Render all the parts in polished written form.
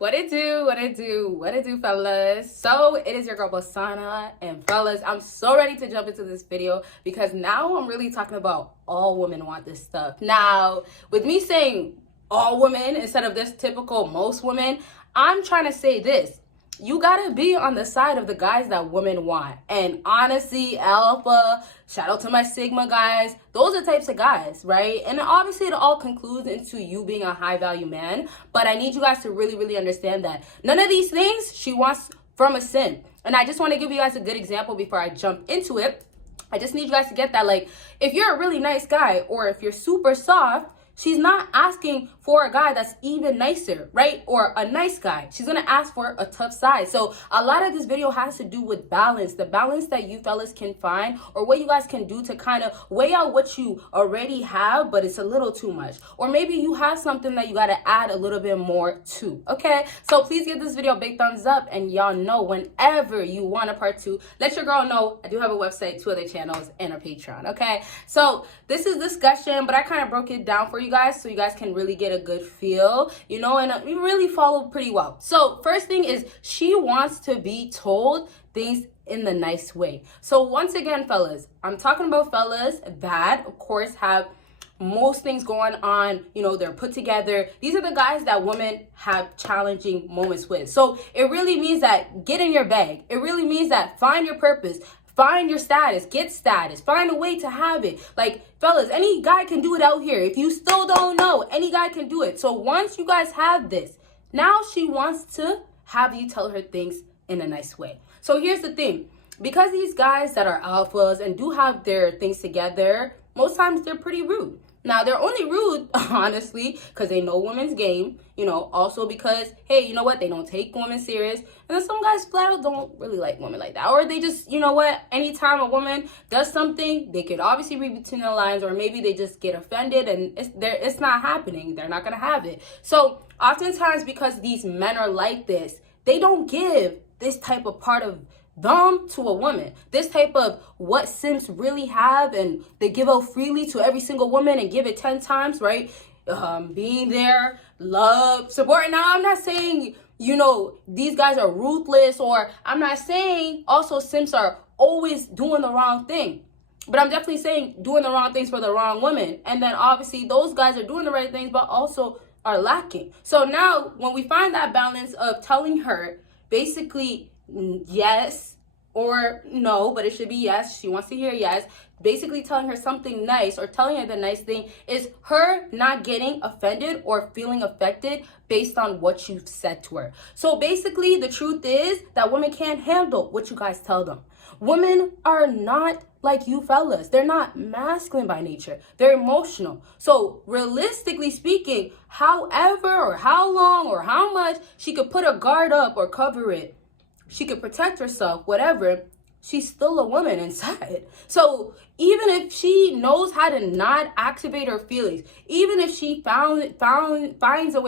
What it do, fellas? So it is your girl Bossana, and fellas, I'm so ready to jump into this video because now I'm really talking about all women want this stuff. Now, with me saying all women instead of this typical most women, I'm trying to say this. You gotta be on the side of the guys that women want. And honestly, alpha, shout out to my sigma guys, those are types of guys, right? And obviously it all concludes into you being a high value man, but I need you guys to really understand that none of these things she wants from a sim. And I just want to give you guys a good example before I jump into it. I just need you guys to get that, like, if you're a really nice guy or if you're super soft, she's not asking for a guy that's even nicer, right? Or a nice guy. She's gonna ask for a tough side. So a lot of this video has to do with balance, the balance that you fellas can find or what you guys can do to kind of weigh out what you already have, but it's a little too much. Or maybe you have something that you gotta add a little bit more to, okay? So please give this video a big thumbs up, and y'all know whenever you want a part 2, let your girl know. I do have a website, 2 other channels, and a Patreon, okay? So this is discussion, but I kind of broke it down for you guys so you guys can really get a good feel, you know, and we really follow pretty well. So first thing is she wants to be told things in the nice way. So once again, fellas, I'm talking about fellas that of course have most things going on, you know, they're put together. These are the guys that women have challenging moments with. So it really means that get in your bag. It really means that find your purpose. Find your status, get status, find a way to have it. Like, fellas, any guy can do it out here. If you still don't know, any guy can do it. So once you guys have this, now she wants to have you tell her things in a nice way. So here's the thing. Because these guys that are alphas and do have their things together, most times they're pretty rude. Now, they're only rude, honestly, because they know women's game, you know, also because, hey, you know what, they don't take women serious. And then some guys flat out don't really like women like that. Or they just, you know what, anytime a woman does something, they could obviously read between the lines, or maybe they just get offended and it's not happening. They're not going to have it. So oftentimes, because these men are like this, they don't give this type of part of them to a woman. This type of what Sims really have, and they give out freely to every single woman and give it 10 times, right? Being there, love, support. Now, I'm not saying, you know, these guys are ruthless, or I'm not saying also Sims are always doing the wrong thing. But I'm definitely saying doing the wrong things for the wrong woman. And then obviously those guys are doing the right things, but also are lacking. So now when we find that balance of telling her basically yes or no, but it should be yes. She wants to hear yes. Basically telling her something nice or telling her the nice thing is her not getting offended or feeling affected based on what you've said to her. So basically the truth is that women can't handle what you guys tell them. Women are not like you fellas. They're not masculine by nature. They're emotional. So realistically speaking, however or how long or how much she could put a guard up or cover it, she could protect herself, whatever, she's still a woman inside. So even if she knows how to not activate her feelings, even if she finds a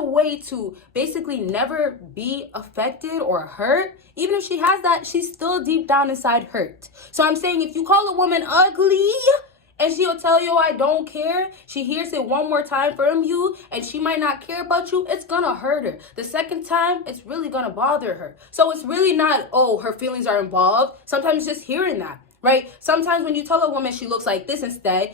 way to basically never be affected or hurt, even if she has that, she's still deep down inside hurt. So I'm saying if you call a woman ugly, and she'll tell you, I don't care. She hears it one more time from you, and she might not care about you. It's gonna hurt her. The second time, it's really gonna bother her. So it's really not, oh, her feelings are involved. Sometimes just hearing that, right? Sometimes when you tell a woman she looks like this instead,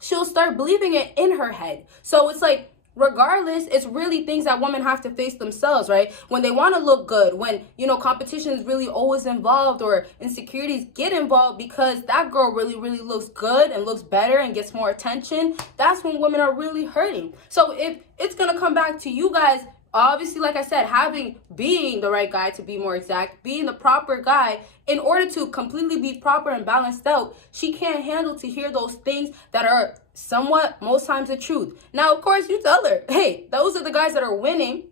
she'll start believing it in her head. So it's like, regardless, it's really things that women have to face themselves, right? When they want to look good, when, you know, competition is really always involved, or insecurities get involved because that girl really looks good and looks better and gets more attention, that's when women are really hurting. So if it's going to come back to you guys, obviously, like I said, being the right guy, to be more exact, being the proper guy, in order to completely be proper and balanced out, she can't handle to hear those things that are somewhat, most times, the truth. Now, of course, you tell her, hey, those are the guys that are winning.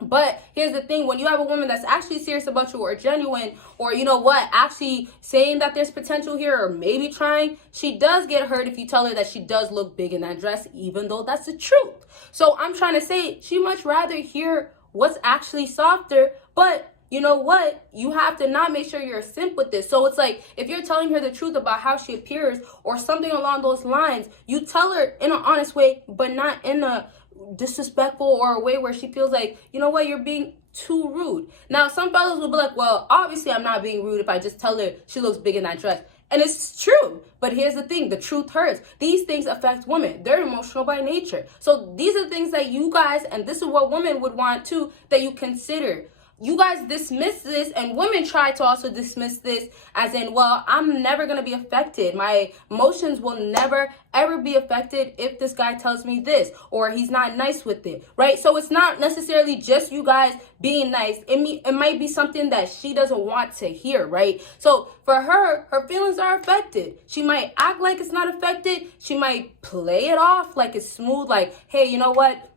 But here's the thing, when you have a woman that's actually serious about you or genuine, or you know what, actually saying that there's potential here or maybe trying, she does get hurt if you tell her that she does look big in that dress, even though that's the truth. So I'm trying to say she much rather hear what's actually softer, but you know what? You have to not make sure you're a simp with this. So it's like, if you're telling her the truth about how she appears or something along those lines, you tell her in an honest way, but not in a disrespectful or a way where she feels like, you know what, you're being too rude. Now, some fellas will be like, well, obviously I'm not being rude if I just tell her she looks big in that dress. And it's true. But here's the thing. The truth hurts. These things affect women. They're emotional by nature. So these are things that you guys, and this is what women would want too, that you consider. You guys dismiss this, and women try to also dismiss this as in, well, I'm never going to be affected. My emotions will never, ever be affected if this guy tells me this, or he's not nice with it, right? So it's not necessarily just you guys being nice. It might be something that she doesn't want to hear, right? So for her, her feelings are affected. She might act like it's not affected. She might play it off like it's smooth, like, hey, you know what?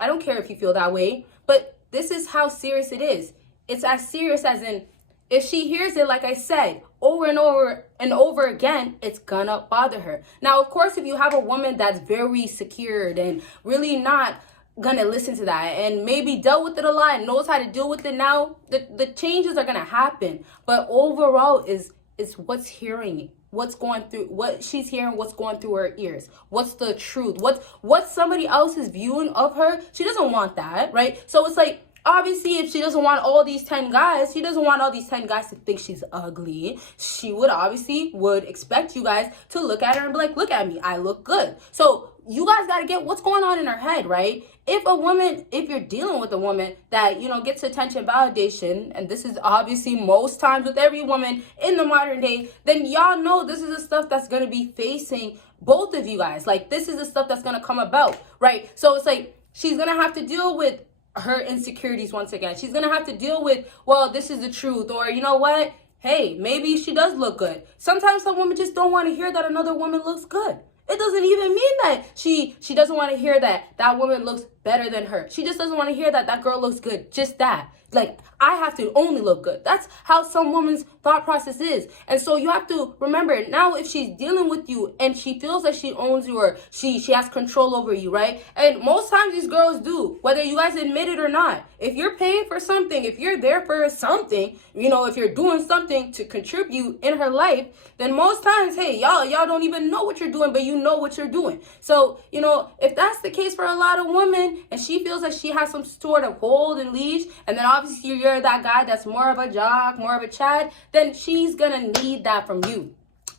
I don't care if you feel that way, but this is how serious it is. It's as serious as in, if she hears it, like I said, over and over and over again, it's gonna bother her. Now, of course, if you have a woman that's very secured and really not gonna listen to that and maybe dealt with it a lot and knows how to deal with it now, the changes are gonna happen. But overall is what's hearing, what's going through, what she's hearing, what's going through her ears, what's the truth, what's somebody else's viewing of her. She doesn't want that, right? So it's like, obviously, if she doesn't want all these 10 guys, she doesn't want all these 10 guys to think she's ugly. She would expect you guys to look at her and be like, look at me, I look good. So you guys got to get what's going on in her head, right? If you're dealing with a woman that, gets attention, validation, and this is obviously most times with every woman in the modern day, then y'all know this is the stuff that's going to be facing both of you guys. Like, this is the stuff that's going to come about, right? So it's like, she's going to have to deal with her insecurities once again. She's going to have to deal with, well, this is the truth, or you know what? Hey, maybe she does look good. Sometimes some women just don't want to hear that another woman looks good. It doesn't even mean that she doesn't want to hear that woman looks better than her. She just doesn't want to hear that girl looks good. Just that. Like, I have to only look good. That's how some woman's thought process is. And so you have to remember, now if she's dealing with you and she feels like she owns you or she has control over you, right? And most times these girls do, whether you guys admit it or not. If you're paying for something, if you're there for something, if you're doing something to contribute in her life, then most times, hey, y'all don't even know what you're doing, but you know what you're doing. So, if that's the case for a lot of women and she feels like she has some sort of hold and leash, and then obviously you're that guy that's more of a jock, more of a Chad, then she's gonna need that from you.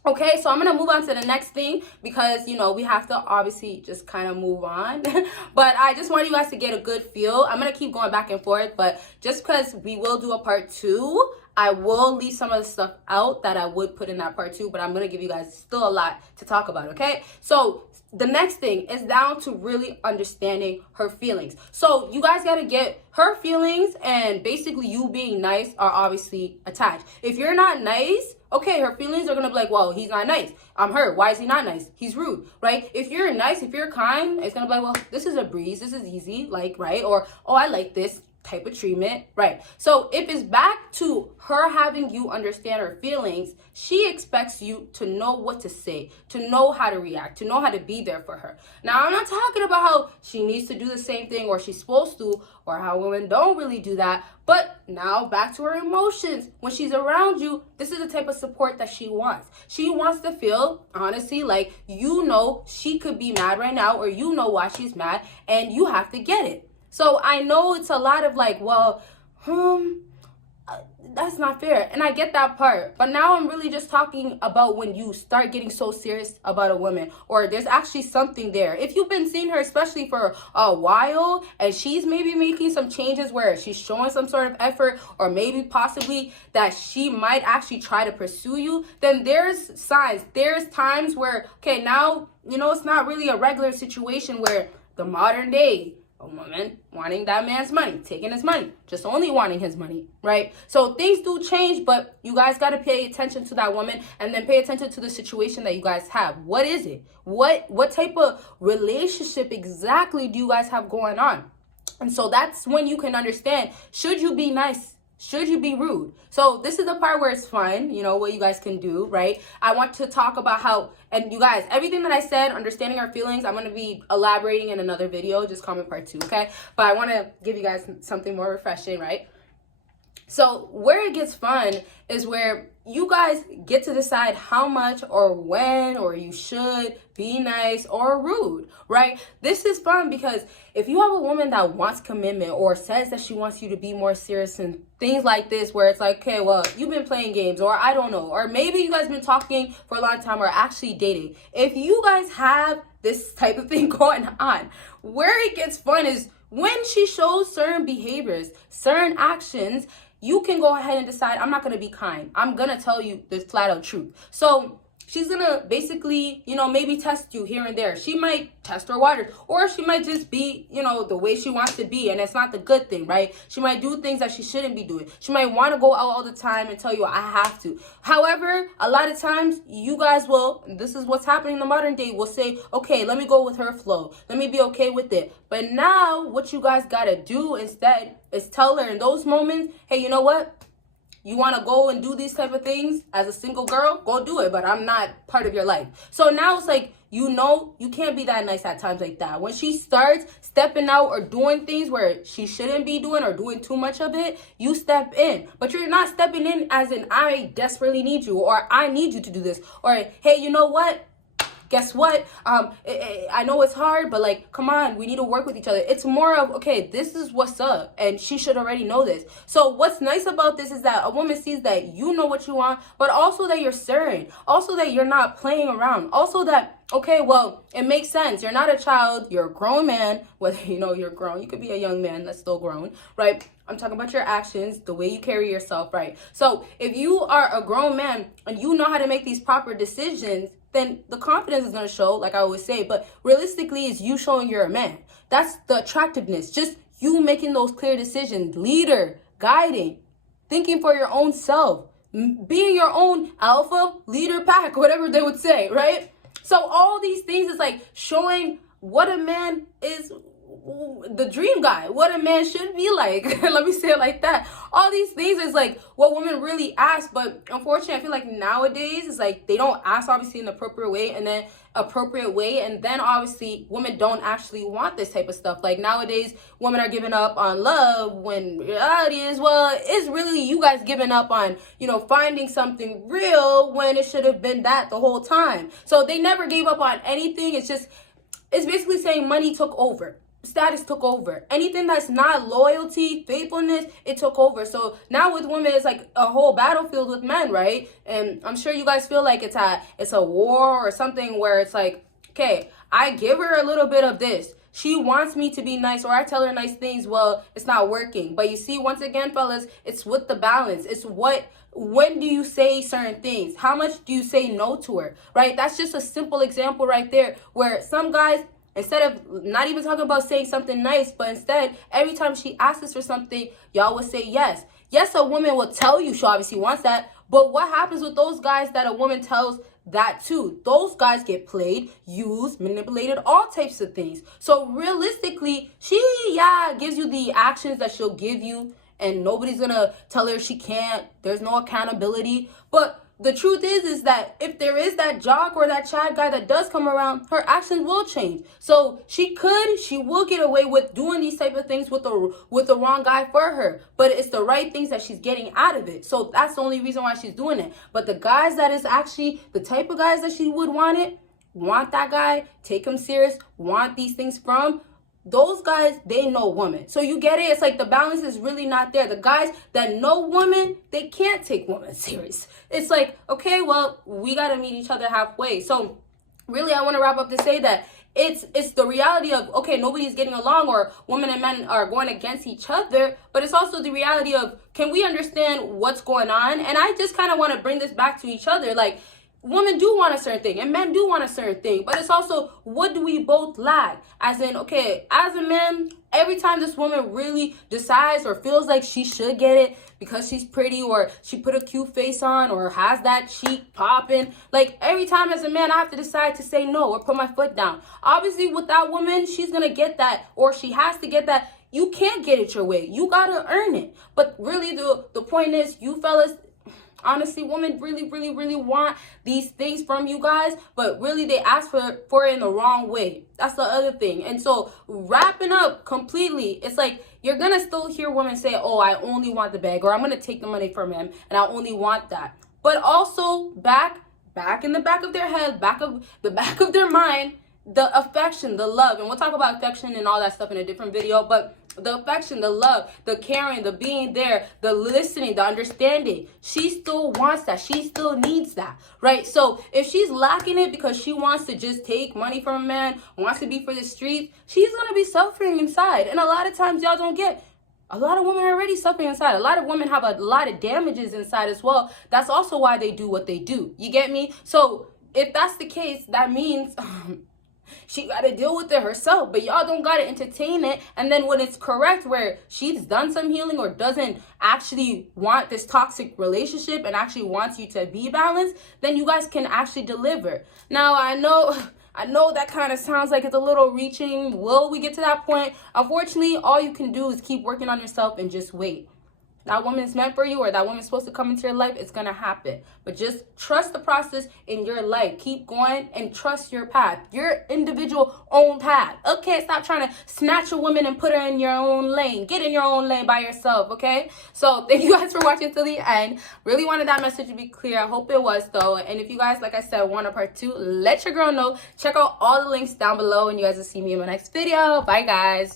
Okay, so I'm gonna move on to the next thing because, we have to obviously just kind of move on. But I just want you guys to get a good feel. I'm gonna keep going back and forth, but just because we will do a part 2, I will leave some of the stuff out that I would put in that part 2, but I'm gonna give you guys still a lot to talk about, okay? So the next thing is down to really understanding her feelings. So you guys got to get her feelings, and basically you being nice are obviously attached. If you're not nice, okay, her feelings are going to be like, well, he's not nice. I'm hurt. Why is he not nice? He's rude, right? If you're nice, if you're kind, it's going to be like, well, this is a breeze. This is easy, like, right? Or, oh, I like this type of treatment, right? So if it's back to her having you understand her feelings, she expects you to know what to say, to know how to react, to know how to be there for her. Now, I'm not talking about how she needs to do the same thing or she's supposed to, or how women don't really do that. But now back to her emotions. When she's around you, this is the type of support that she wants. She wants to feel, honestly, like, she could be mad right now, or why she's mad, and you have to get it. So I know it's a lot of like, well, that's not fair. And I get that part. But now I'm really just talking about when you start getting so serious about a woman, or there's actually something there. If you've been seeing her, especially for a while, and she's maybe making some changes where she's showing some sort of effort, or maybe possibly that she might actually try to pursue you, then there's signs. There's times where, okay, now, it's not really a regular situation where the modern day, a woman wanting that man's money, taking his money, just only wanting his money, right? So things do change, but you guys got to pay attention to that woman, and then pay attention to the situation that you guys have. What is it? What type of relationship exactly do you guys have going on? And so that's when you can understand, should you be nice? Should you be rude? So this is the part where it's fun, what you guys can do, right? I want to talk about how, and you guys, everything that I said, understanding our feelings, I'm going to be elaborating in another video. Just comment part 2, okay? But I want to give you guys something more refreshing, right? So where it gets fun is where you guys get to decide how much or when or you should be nice or rude, right? This is fun because if you have a woman that wants commitment or says that she wants you to be more serious and things like this, where it's like, okay, well, you've been playing games, or I don't know, or maybe you guys been talking for a long time or actually dating. If you guys have this type of thing going on, where it gets fun is when she shows certain behaviors, certain actions. You can go ahead and decide, I'm not going to be kind. I'm going to tell you the flat out truth. So she's going to basically, maybe test you here and there. She might test her waters, or she might just be, the way she wants to be. And it's not the good thing, right? She might do things that she shouldn't be doing. She might want to go out all the time and tell you, I have to. However, a lot of times you guys will, this is what's happening in the modern day, will say, okay, let me go with her flow. Let me be okay with it. But now what you guys got to do instead is tell her in those moments, hey, you know what? You want to go and do these type of things as a single girl? Go do it, but I'm not part of your life. So now it's like, you can't be that nice at times like that. When she starts stepping out or doing things where she shouldn't be doing or doing too much of it, you step in. But you're not stepping in as in, I desperately need you, or I need you to do this, or hey, you know what? Guess what? I know it's hard, but like, come on, we need to work with each other. It's more of, okay, this is what's up, and she should already know this. So what's nice about this is that a woman sees that you know what you want, but also that you're certain, also that you're not playing around, also that, okay, well, it makes sense. You're not a child. You're a grown man. Whether you're grown, you could be a young man that's still grown, right? I'm talking about your actions, the way you carry yourself, right? So if you are a grown man and you know how to make these proper decisions, then the confidence is going to show, like I always say. But realistically, it's you showing you're a man. That's the attractiveness. Just you making those clear decisions. Leader, guiding, thinking for your own self, being your own alpha, leader, pack, whatever they would say, right? So all these things is like showing what a man is, the dream guy, what a man should be like. Let me say it like that. All these things is like what women really ask, but unfortunately I feel like nowadays it's like they don't ask obviously in the appropriate way, and then obviously women don't actually want this type of stuff. Like nowadays women are giving up on love, when reality is, well, it's really you guys giving up on finding something real, when it should have been that the whole time. So they never gave up on anything. It's basically saying money took over, status took over. Anything that's not loyalty, faithfulness, it took over. So now with women, it's like a whole battlefield with men, right? And I'm sure you guys feel like it's a war or something where it's like, okay, I give her a little bit of this. She wants me to be nice, or I tell her nice things. Well, it's not working. But you see, once again, fellas, it's with the balance. It's when do you say certain things? How much do you say no to her, right? That's just a simple example right there, where some guys, instead of not even talking about saying something nice, but instead, every time she asks for something, y'all would say yes. Yes, a woman will tell you she obviously wants that, but what happens with those guys that a woman tells that too? Those guys get played, used, manipulated, all types of things. So realistically, she, gives you the actions that she'll give you, and nobody's gonna tell her she can't. There's no accountability. But the truth is that if there is that jock or that Chad guy that does come around, her actions will change. So she will get away with doing these type of things with the wrong guy for her. But it's the right things that she's getting out of it. So that's the only reason why she's doing it. But the guys that is actually the type of guys that she would want that guy, take him serious, want these things from, those guys, they know women. So you get it? It's like the balance is really not there. The guys that know women, they can't take women serious. It's like, okay, well, we got to meet each other halfway. So really, I want to wrap up to say that it's the reality of, okay, nobody's getting along, or women and men are going against each other, but it's also the reality of, can we understand what's going on? And I just kind of want to bring this back to each other. Like, women do want a certain thing and men do want a certain thing, but it's also, what do we both lack? As in, okay, as a man, every time this woman really decides or feels like she should get it because she's pretty, or she put a cute face on, or has that cheek popping, like every time as a man I have to decide to say no or put my foot down. Obviously with that woman, she's gonna get that, or she has to get that. You can't get it your way, you gotta earn it. But really the point is, you fellas, honestly, women really, really, really want these things from you guys, but really they ask for it in the wrong way. That's the other thing. And so wrapping up completely, it's like, you're gonna still hear women say, oh, I only want the bag, or I'm gonna take the money from him and I only want that. But also back in the back of their head, back of their mind, the affection, the love, and we'll talk about affection and all that stuff in a different video, but the affection, the love, the caring, the being there, the listening, the understanding, she still wants that. She still needs that, right? So if she's lacking it because she wants to just take money from a man, wants to be for the streets, she's going to be suffering inside. And a lot of times y'all don't get, a lot of women are already suffering inside. A lot of women have a lot of damages inside as well. That's also why they do what they do. You get me? So if that's the case, that means she got to deal with it herself, but y'all don't got to entertain it. And then when it's correct, where she's done some healing or doesn't actually want this toxic relationship and actually wants you to be balanced, then you guys can actually deliver. Now, I know that kind of sounds like it's a little reaching. Will we get to that point? Unfortunately, all you can do is keep working on yourself and just wait. That woman's meant for you, or that woman's supposed to come into your life, it's going to happen. But just trust the process in your life. Keep going and trust your path, your individual own path. Okay, stop trying to snatch a woman and put her in your own lane. Get in your own lane by yourself, okay? So thank you guys for watching till the end. Really wanted that message to be clear. I hope it was, though. And if you guys, like I said, want a part 2, let your girl know. Check out all the links down below, and you guys will see me in my next video. Bye, guys.